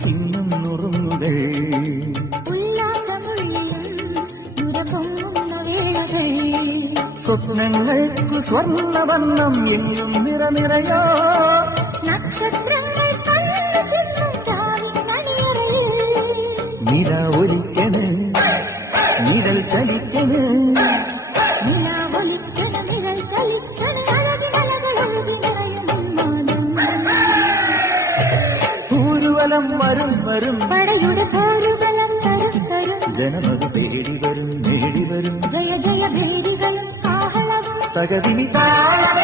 ചിന്നും നുറുങ്ങുകൾ സ്വപ്നങ്ങൾക്കു സ്വർണ്ണവർണ്ണം എങ്ങും നിറനിറയോ നക്ഷത്രങ്ങൾ നില ഒലിക്കണ് നിഴൽ ചലിക്കണ് ൂരുവലം വരും വരും പടയുടെ പോരുബലം തരും തരും ജനമത് തേടി വരും നേടി വരും ജയ ജയ ഭേരികളും ആഹളവും തകതിനി താള